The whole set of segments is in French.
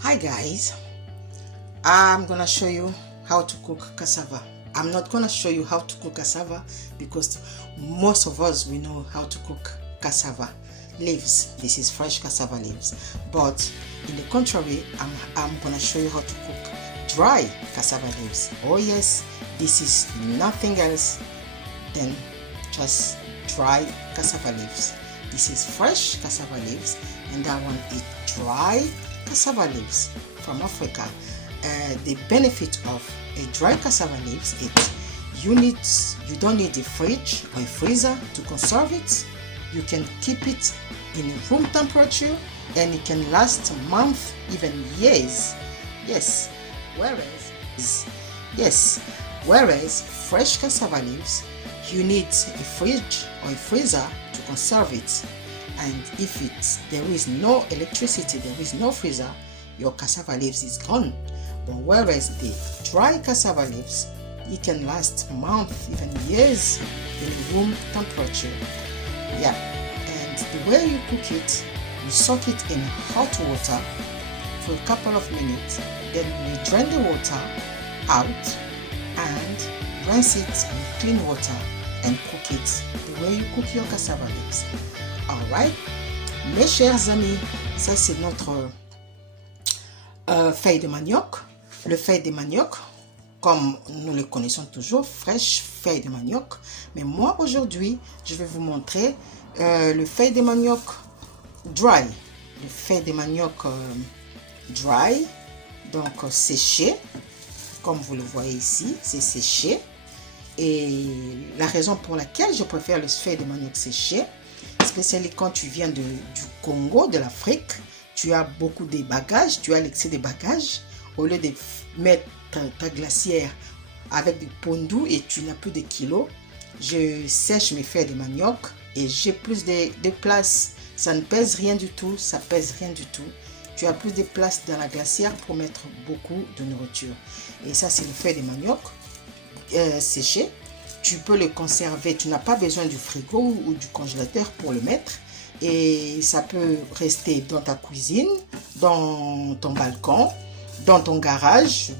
Hi guys, I'm gonna show you how to cook cassava. I'm not gonna show you how to cook cassava because most of us we know how to cook cassava leaves. This is fresh cassava leaves, but in the contrary, I'm gonna show you how to cook dry cassava leaves. Oh yes, this is nothing else than just dry cassava leaves. This is fresh cassava leaves, and that one is dry cassava leaves from Africa. The benefit of a dry cassava leaves is you don't need a fridge or a freezer to conserve it. You can keep it in room temperature and it can last months, even years. Yes, whereas fresh cassava leaves, you need a fridge or a freezer to conserve it. And if there is no electricity, there is no freezer, your cassava leaves is gone. But whereas the dry cassava leaves, it can last months, even years in room temperature. Yeah, and the way you cook it, you soak it in hot water for a couple of minutes, then you drain the water out and rinse it in clean water and cook it the way you cook your cassava leaves. Alright, mes chers amis, ça c'est notre feuille de manioc. Le feuille de manioc, comme nous le connaissons toujours, fraîche feuille de manioc. Mais moi aujourd'hui, je vais vous montrer le feuille de manioc dry. Le feuille de manioc dry, donc séché, comme vous le voyez ici, c'est séché. Et la raison pour laquelle je préfère le feuille de manioc séché, spécialement quand tu viens du Congo, de l'Afrique, tu as beaucoup de bagages, tu as l'excès de bagages. Au lieu de mettre ta glacière avec du pondu et tu n'as plus de kilos, je sèche mes feuilles de manioc et j'ai plus de place. Ça ne pèse rien du tout, ça pèse rien du tout. Tu as plus de place dans la glacière pour mettre beaucoup de nourriture. Et ça, c'est le feuille de manioc séché. Tu peux le conserver, tu n'as pas besoin du frigo ou du congélateur pour le mettre. Et ça peut rester dans ta cuisine, dans ton balcon, dans ton garage,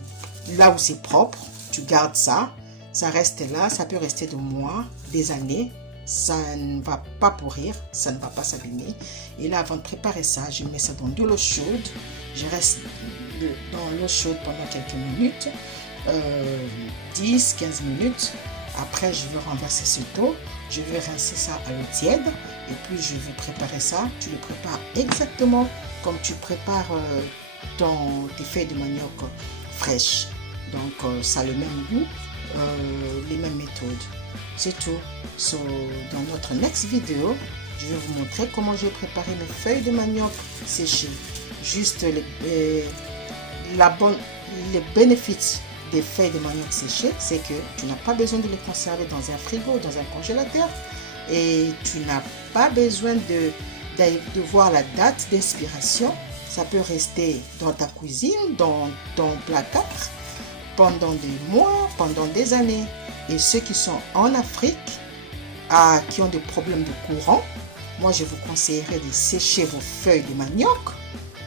là où c'est propre. Tu gardes ça, ça reste là, ça peut rester des mois, des années. Ça ne va pas pourrir, ça ne va pas s'abîmer. Et là, avant de préparer ça, je mets ça dans de l'eau chaude. Je reste dans l'eau chaude pendant quelques minutes, 10-15 minutes. Après, je vais renverser cette eau, je vais rincer ça à l'eau tiède et puis je vais préparer ça. Tu le prépares exactement comme tu prépares tes feuilles de manioc fraîches. Donc, ça a le même goût, les mêmes méthodes. C'est tout. So, dans notre next vidéo, je vais vous montrer comment j'ai préparé mes feuilles de manioc séchées. Juste les bénéfices des feuilles de manioc séchées, c'est que tu n'as pas besoin de les conserver dans un frigo, dans un congélateur, et tu n'as pas besoin de voir la date d'expiration. Ça peut rester dans ta cuisine, dans ton placard, pendant des mois, pendant des années. Et ceux qui sont en Afrique, qui ont des problèmes de courant, moi je vous conseillerais de sécher vos feuilles de manioc.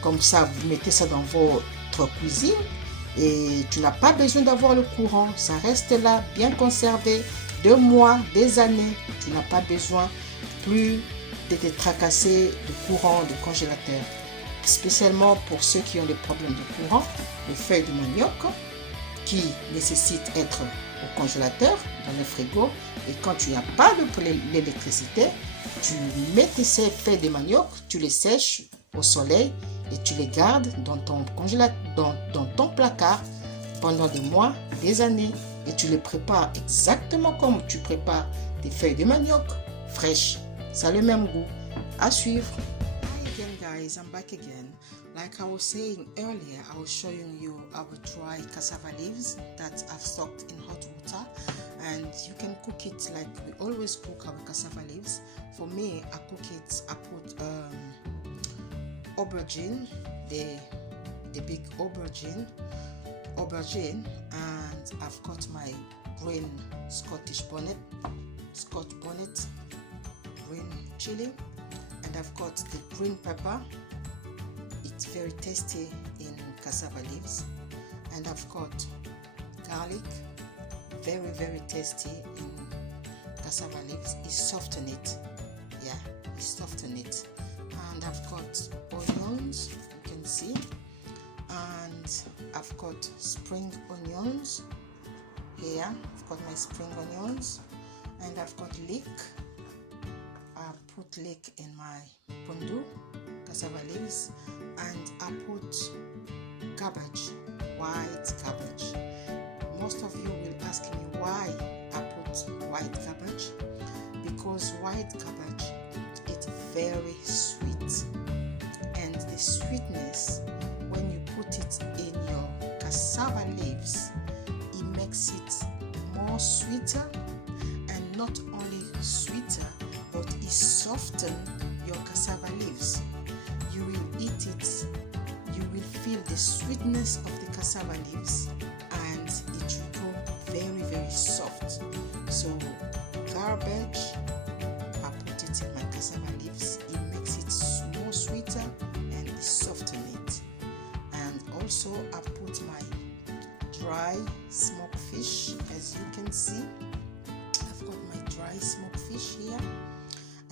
Comme ça, vous mettez ça dans votre cuisine. Et tu n'as pas besoin d'avoir le courant, ça reste là, bien conservé, 2 mois, des années. Tu n'as pas besoin plus de te tracasser de courant, de congélateur. Spécialement pour ceux qui ont des problèmes de courant, les feuilles de manioc qui nécessitent d'être au congélateur, dans le frigo. Et quand tu n'as pas l'électricité, tu mets tes feuilles de manioc, tu les sèches au soleil et tu les gardes dans ton congélateur, dans ton placard pendant des mois, des années. Et tu les prépares exactement comme tu prépares tes feuilles de manioc fraîches. Ça a le même goût. À suivre. Hi again guys, I'm back again. Like I was saying earlier, I was showing you our dry cassava leaves that I've soaked in hot water. And you can cook it like we always cook our cassava leaves. For me, I put aubergine, the big aubergine, and I've got my green Scotch bonnet, green chili, and I've got the green pepper. It's very tasty in cassava leaves, and I've got garlic, very tasty in cassava leaves. It softens it, yeah, it softens it. And I've got onions, you can see, and I've got spring onions here. I've got my spring onions, and I've got leek. I put leek in my pundu cassava leaves, and I put cabbage, white cabbage. Most of you will ask me why I put white cabbage. Because white cabbage, it's very sweet, and the sweetness, when you put it in your cassava leaves, it makes it more sweeter, and not only sweeter, but it softens your cassava leaves. You will eat it, you will feel the sweetness of the cassava leaves, and it will go very soft. So garbage, I put it in my cassava leaves. It makes it more sweeter, and it softens it. And also I put my dry smoked fish. As you can see, I've got my dry smoked fish here.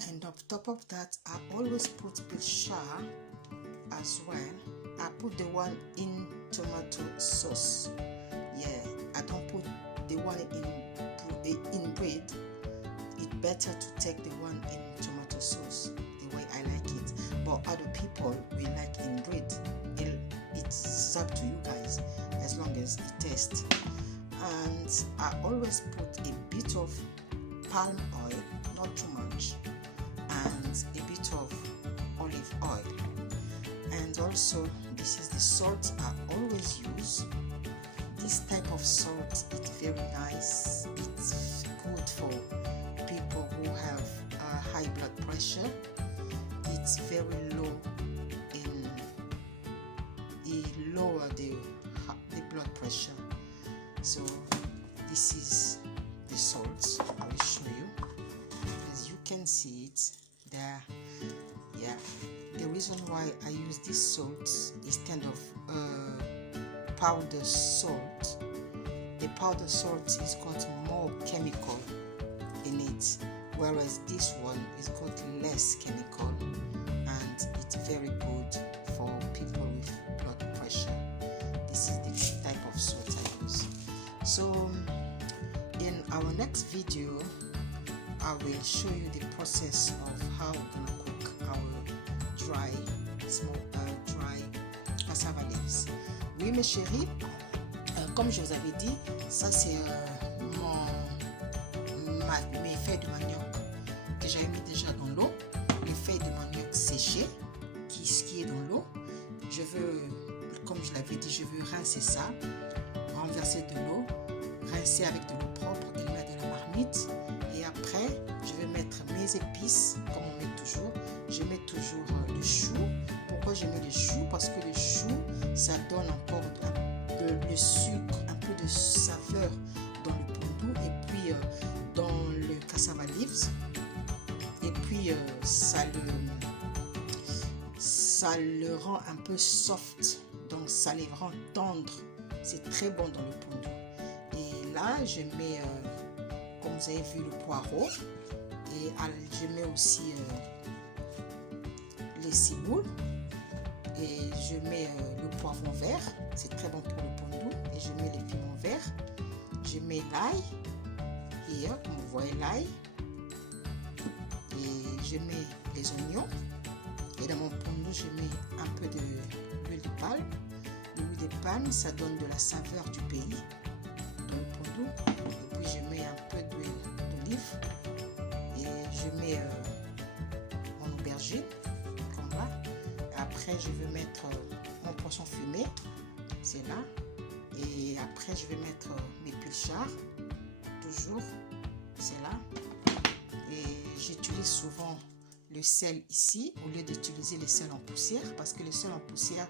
And on top of that, I always put pilchard as well. I put the one in tomato sauce. Yeah, I don't put the one in bread. It's better to take the one in tomato sauce, the way I like it. But other people will like in bread. It's up to you guys, as long as it tastes. And I always put a bit of palm oil, not too much, and a bit of olive oil. And also, this is the salt I always use. This type of salt is very nice. It's good for people who have high blood pressure. It's very low it lower the blood pressure. So this is the salt. I will show you. As you can see it there. Yeah, the reason why I use this salt instead of powder salt, the powder salt is got more chemical in it, whereas this one is got less chemical, and it's very good for people with blood pressure. This is the type of salt I use. So in our next video, I will show you the process of how we're gonna cook our dry cassava leaves. Oui mes chéris, comme je vous avais dit, ça c'est mes feuilles de manioc que j'avais mis déjà dans l'eau, les feuilles de manioc séchées qui est dans l'eau. Je veux, comme je l'avais dit, je veux rincer ça, renverser de l'eau, rincer avec de l'eau propre et le mettre dans la marmite. Et après, je vais mettre mes épices, comme on met toujours. Je mets toujours le chou. Pourquoi je mets le chou? Parce que le chou, ça donne encore le sucre, un peu de saveur dans le pundu, et puis dans le cassava leaves. Et puis ça le rend un peu soft, donc ça les rend tendres. C'est très bon dans le pundu. Et là, je mets, comme vous avez vu, le poireau, et je mets aussi les ciboules, et je mets le poivron vert, c'est très bon pour le pundu, et je mets les piments verts, je mets l'ail, et comme vous voyez l'ail, et je mets les oignons, et dans mon pundu je mets un peu d'huile de palme. L'huile de palme, ça donne de la saveur du pays dans le pundu, et puis je mets un peu d'huile d'olive, et je mets mon aubergine, comme là. Après, je vais mettre mon poisson fumé, c'est là. Et après, je vais mettre mes pilchards, toujours, c'est là. Et j'utilise souvent le sel ici, au lieu d'utiliser le sel en poussière, parce que le sel en poussière,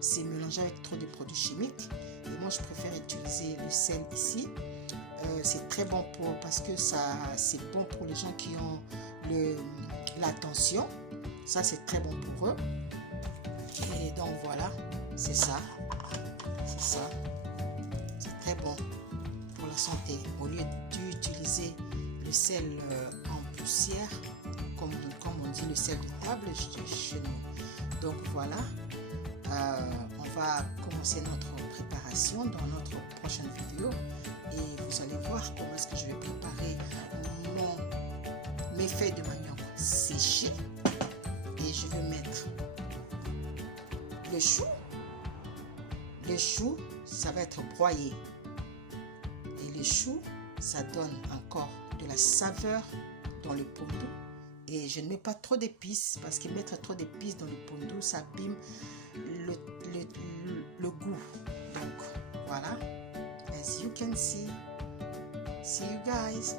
c'est mélangé avec trop de produits chimiques. Et moi, je préfère utiliser le sel ici. C'est très bon parce que c'est bon pour les gens qui ont la tension. Ça, c'est très bon pour eux. Et donc voilà, c'est ça. ça. C'est très bon pour la santé. Au lieu d'utiliser le sel en poussière, comme on dit, le sel de table chez nous. Donc voilà, on va commencer notre préparation dans notre prochaine vidéo et vous allez voir comment est-ce que je vais préparer mes feuilles de manioc séchées. Et je vais mettre le chou. Le chou, ça va être broyé. Et le chou, ça donne encore de la saveur dans le pondu. Et je ne mets pas trop d'épices parce que mettre trop d'épices dans le pondu, ça abîme le goût. Donc voilà, as you can see you guys.